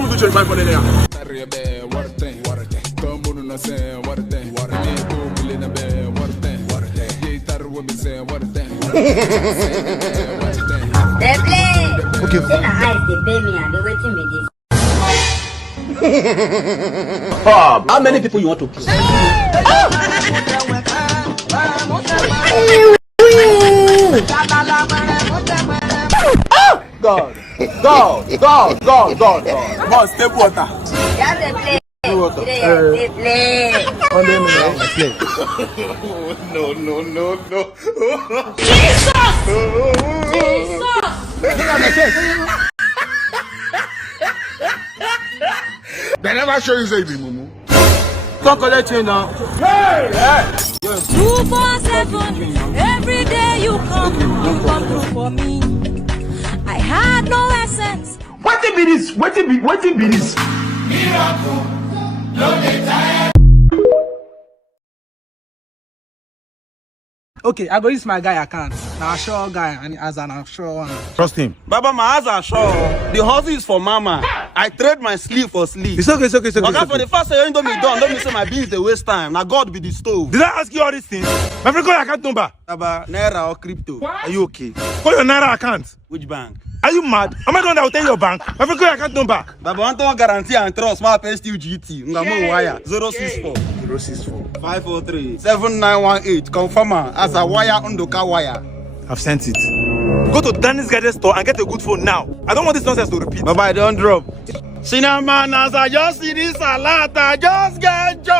Let me do 25 for the day. Okay. Say na eyes they pay me and they waiting me this. How many people you want to kill? God. Come on, step water. Yeah, they play. They play. No. Jesus! They never show you say the mumu. Don't collect you now. Hey! 247. Every day you come through for me. I had no essence. What be this? What be this? Miracle, no dey tired. Okay, I go use my guy account. Now sure guy and as an sure one. Trust him. Baba, my eyes are sure. The hustle is for mama. I trade my sleep for sleep. It's okay. Okay, for the first time, don't be done. Don't me say my bills they waste time. Now God be the stove. Did I ask you all these things? My friend, call your account number. Baba, Naira or crypto? Are you okay? Call your Naira account. Which bank? Are you mad? Am I going to tell your bank? My friend, call your account number. Baba, want to guarantee and trust. My pay still GT. Ngamo wire 064 543 7918. Confirmer as a wire undoka wire. I've sent it. Go to Danny's gadget store and get a good phone now. I don't want this nonsense to repeat. Baba, I don't drop. Cinnamon, as I just see this a lot, I just get joy.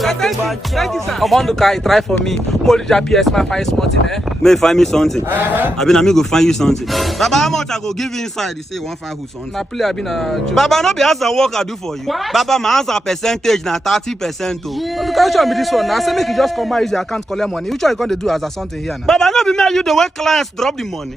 Thank you, sir. I want to try for me. Holy PS, my find something, eh? May find me something. I mean, go find you something. Baba, how much I go give you inside? You say one find who something. Na play I been a joke. Baba, no be as a work I do for you. What? Baba, my answer percentage na 30%. Oh. Yeah. You can't show me this one. Now say make you just come out use your account collect money. Which one you going to do as a something here now? Baba, no be me you the way clients drop the money.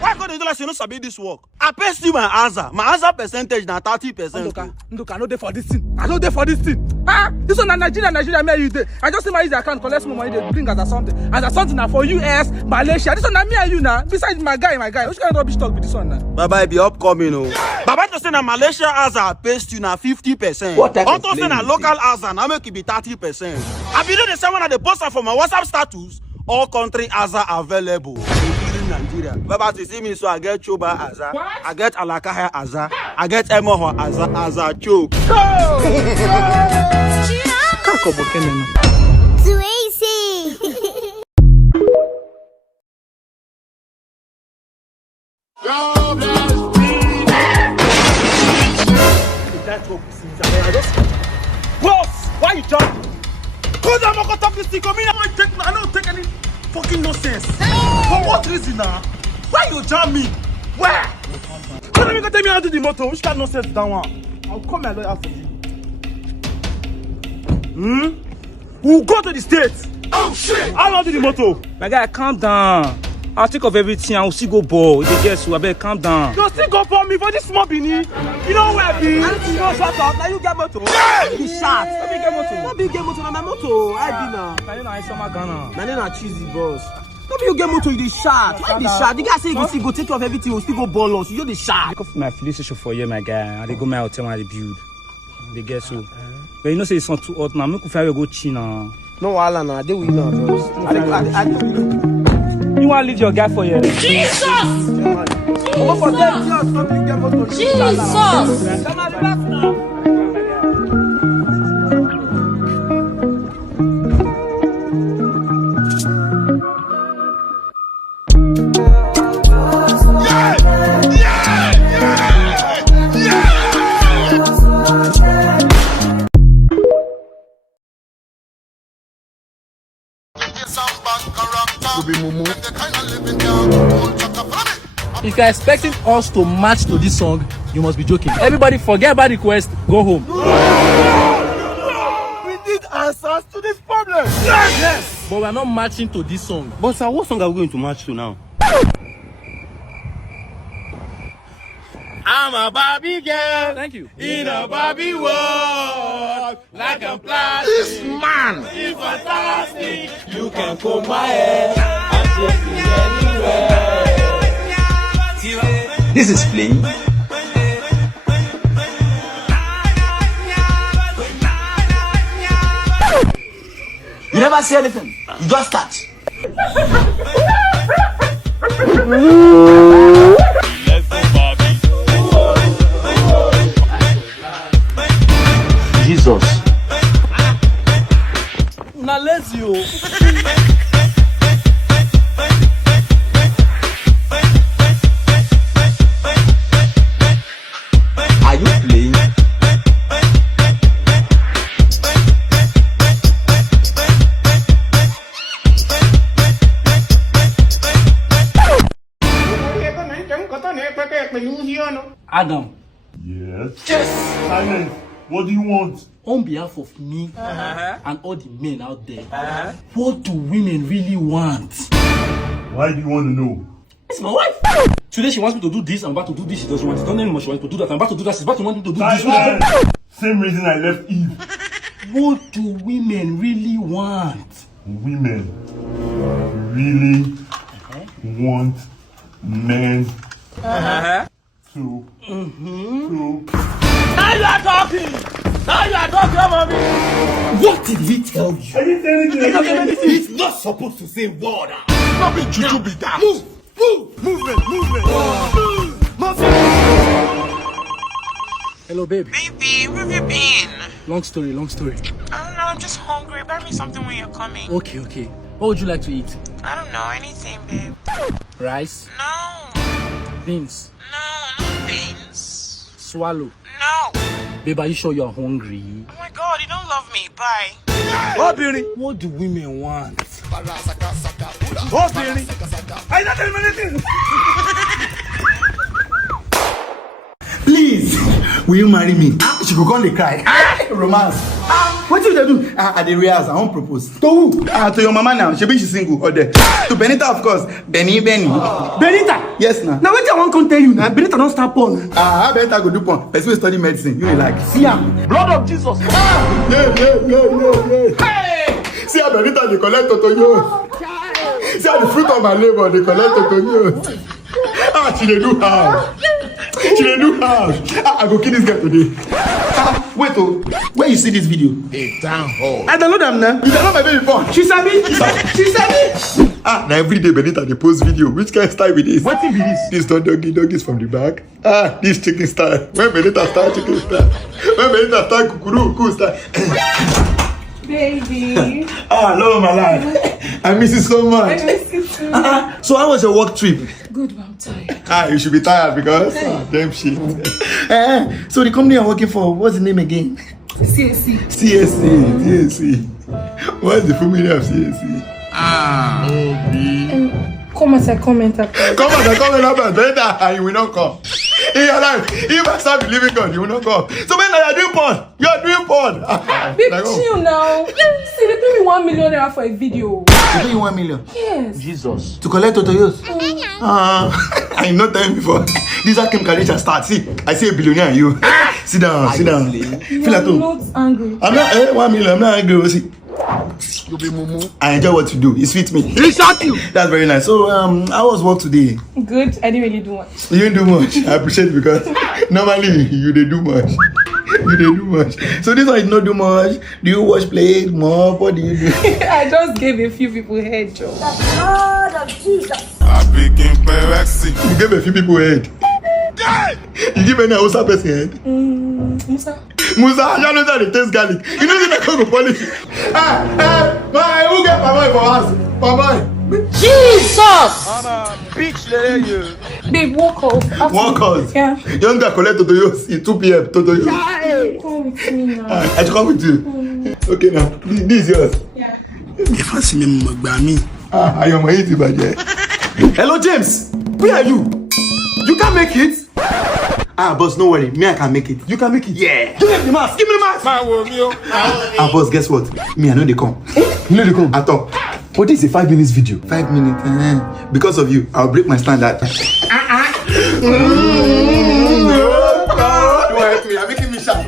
Why can't you do like you no sabi this work? I pay you my answer. My answer percentage na 30%. Nduka, no dey for this thing. I no dey for this thing. Ah, this one na Nigeria, me you dey. I just say my use your account collect small money they bring as a something. As a something na for US, Malaysia. This one na me and you now. Besides my guy. Which kind of rubbish talk be this one now? Baba, I be upcoming, oh. Baba to say na Malaysia as I pay you na 50%. What type of to say na local as I make it be 30%. I believe the same one at the poster for my WhatsApp status. All country as are available. Nigeria. Baba, to see me, so I get Choba Aza, I get Alakaya Aza, I get Emoho Aza Choke. Too easy. Boss, why you jumping? Cause I'm not gonna talk this thing. I don't take any fucking nonsense. For what reason now? Why you jam me? Where? Don't even tell me how to do the motor. Which kind of nonsense that one? I'll call my lawyer for you. We'll go to the States. Oh shit! How long do the motor? My guy, calm down. I'll think of everything. I'll still go ball. If you guess, I better calm down. You still go for me for this small beanie. You know where I be? You know, shut up. Now you get motor. Yeah! You shot. Let me get motor. Not be get motor na my motor. I be now. Now you know I saw my Ghana. Na na cheesy boss. No be you get motor, you dey shot. Why the shot? The guy say you go still go take care of everything, you still go ball us. You just the shot. I go for my police station for you, my guy. I dey go my hotel and I dey build. They get so. But you know say it's not too hot now. Make we fire go China. No wahala na. They will know, bros. You want to leave your guy for you? Jesus! Don't forget, stop you get motor. Jesus! Come on, relax now. If you're expecting us to match to this song, you must be joking. Everybody forget about the request, go home. We need answers to this problem. Yes! But we're not matching to this song. But sir, what song are we going to match to now? I'm a Barbie girl. Thank you. In a Barbie world, like a plastic. This man is fantastic. You can comb my hair and take me anywhere. This is playing never say anything. You just start. Jesus. Na lazy o. Are you playing? Adam, Yes. Silence. What do you want? on behalf of me and all the men out there, what do women really want? Why do you want to know? It's my wife. Today she wants me to do this, I'm about to do this, she doesn't want it. Don't anymore, she wants me to do that, I'm about to do that, she's about to want me to do this. Silence. Same reason I left Eve. What do women really want? Women really want men to. Now you are talking, mommy. What did he tell you? I didn't say anything. He's not supposed to say word. Not be juju be that. Movement. Hello, babe. Baby, where have you been? Long story. I don't know, I'm just hungry. Buy me something when you're coming. Okay. What would you like to eat? I don't know, anything, babe. Rice? No, Beans? no beans. Swallow? No. Babe, are you sure you are hungry? Oh my God, you don't love me. Bye. What do women want? I not tell me anything. Please, will you marry me? She go come dey cry. Romance. What you dey do? At the rehearsal, I won't propose. To who? To your mama now. She single or there. To Benita, of course. Benny. Benita. Yes, now. Now what I want to tell you now? Benita don't start porn. How Benita go do porn? Person wey study medicine. You like? See am. Blood of Jesus. Yeah. Hey. See how Benita dey collect Totonyo. See how the fruit of my labor dey collect Totonyo. She dey do how? I go kill this girl today. Wait, where you see this video? A town hall. I download them now. You download my baby phone. She sabi. Now every day Benita they post video. Which kind of style with this? What be this? This don't doggies from the back. This chicken style. When Benita start chicken style. When Benita start kukuru style. Baby. Love my life. I miss you so much. I miss you too. So how was your work trip? Good, but I'm tired. You should be tired because damn shit. So the company I'm working for, what's the name again? CSC. CSC. What's the full meaning of CSC? Come as a commenter, please. Come on, Benita, and you will not come. In your life, if I start believing God, you will not come. So when you're doing porn, Babe, chill now. See, they pay me 1 million naira for a video. You pay you 1 million? Yes. Jesus. To collect Totoyos? I not telling before. This is how Kim Kardashian start. See, I see a billionaire in you. Sit down. Feel at home. I'm not angry. I'm not 1 million, I'm not angry. See. You be mumu. I enjoy what you do. It fits me. He shot you. That's very nice. So, how was work today? Good. I didn't really do much. You didn't do much. I appreciate it because normally you they do much. So this one you not do much. Do you wash plate, mop? What do you do? I just gave a few people head job. Blood of Jesus. You gave a few people head. You give any Hausa person head? Musa. Musa, I don't know that they taste garlic. You know that I come to polish. Who get Papa for us? Papa. Jesus! Bitch, let you. Babe, walk off. Walk out. Yeah. Young guy collect Totoyos in 2 p.m. Totoyos. Come with me now. I should come with you. Okay now. This is yours. Yeah. If I see me, Magami. I am my budget. Hello, James. Where are you? You can't make it. Boss, no worry. Me, I can make it. You can make it? Yeah. Give me the mask. Boss, guess what? Me, I know they come. You know they come? At all. But this is a 5 minutes video. 5 minutes. Because of you, I'll break my standard. Don't help me. I'm making me shy.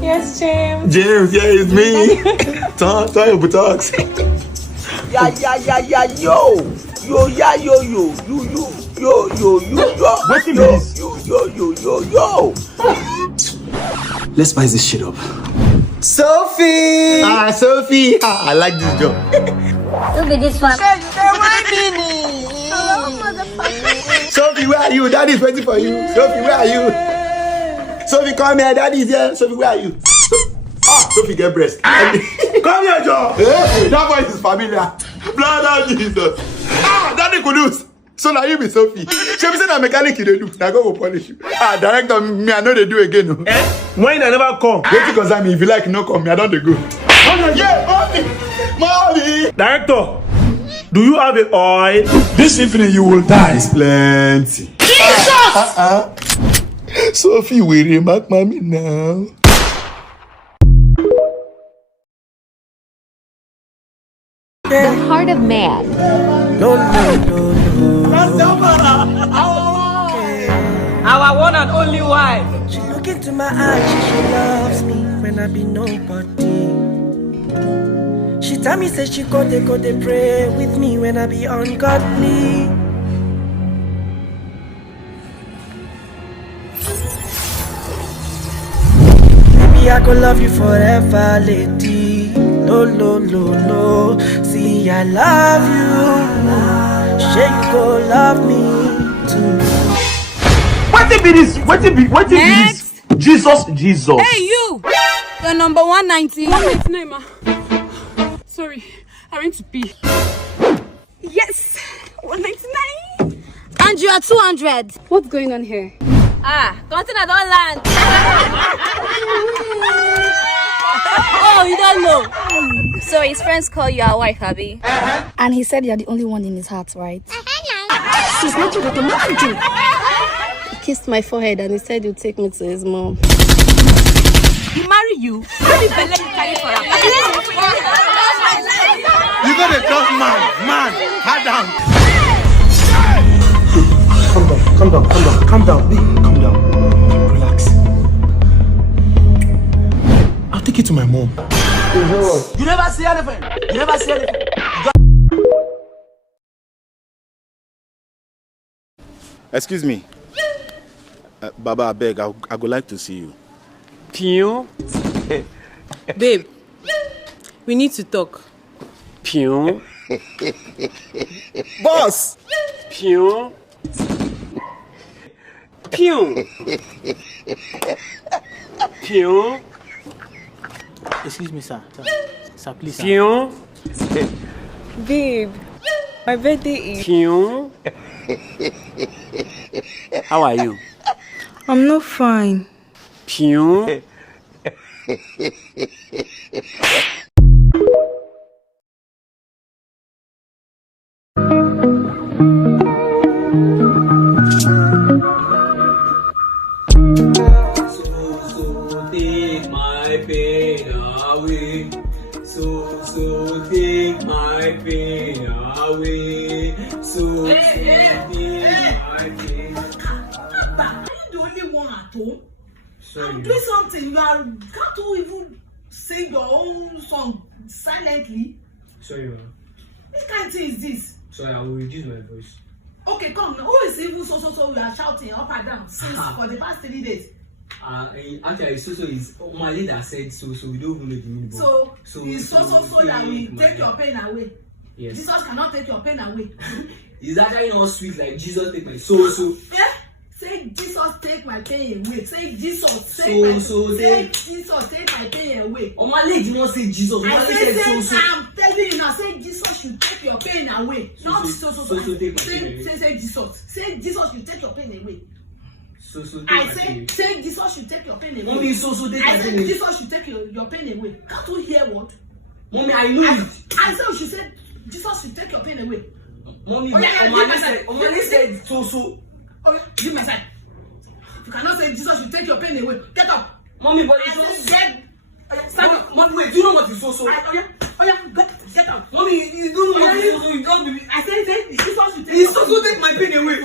Yes, James. James, yeah, it's me. Tell your buttocks. Yo. What is this? Yo. Let's spice this shit up. Sophie! Sophie! I like this job. Look at this one. Sophie, where are you? Daddy's waiting for you. Sophie, where are you? Sophie, come here. Daddy's here. Sophie, where are you? Sophie, get breast. Come here, Joe. Hey, that voice is familiar. Blood of Jesus. Daddy Kudus. So now you be Sophie. She be saying that mechanic you dey do. Now go punish you. Director, me I know they do again. No. When I never come. Wait because I mean, if you like no come, me I don't dey go. Yeah, mommy. Director, do you have a oil? This evening you will die. It's plenty. Jesus! Sophie, will remark mommy now. The heart of man. Our one and only wife. She look into my eyes, she loves me when I be nobody. She tell me say she go they pray with me when I be ungodly. Baby, I go love you forever, lady. No. See, I love you. She go love me too. What be this? What be this? Jesus. Hey, you! You're number 190. 199, ma. Sorry, I went to pee. Yes, 199. And you are 200. What's going on here? Something I don't land. Oh, you don't know. So his friends call you our wife, Abby. And he said you're the only one in his heart, right? She's not what the man do. He kissed my forehead and he said he'd take me to his mom. He marry you? How did Bella carry for him? You got a tough man. Hard down. Calm down. Relax. I'll take you to my mom. You never see anything. Excuse me. Baba, I beg, I would like to see you. Pion. Babe, we need to talk. Pion. Boss! Pion. Excuse me, sir. Sir, please. Pion. Babe, my birthday is... Pion. How are you? I'm not fine. Pion. Take my pain away. So take my pain away. So take my pain. Papa, are you the only one at home? Sorry. I'm doing something. Can't you even sing your own song silently? Sorry, ma'am. What kind of thing is this? Sorry, I will reduce my voice. Okay, come now. Who is even so we are shouting up and down since for the past 3 days? Actually, so is my leader said so we don't even know the meaning. So it's so that we take your pain away. Yes. Jesus cannot take your pain away. It's actually not sweet like Jesus take my so. Yeah? Say Jesus take my pain away. Say Jesus take Jesus take my pain away. Oh my lady did not say Jesus. I say I'm telling you now. Say Jesus should take your pain away. Not so take my pain away. Say Jesus. Say Jesus should take your pain away. I say Jesus should take your pain away. Mommy, take I said Jesus should take your pain away. Can't you hear what? Mommy, I know it. I said she said Jesus should take your pain away. Mommy, Omani said so. Okay, give my side. You cannot say Jesus should take your pain away. Get up. Mommy, but it's get. Stand up. Mommy, wait, do you know what is so? Get up. Mommy, you don't know what is so. You can't be. I said Jesus should take. He's so take my pain away.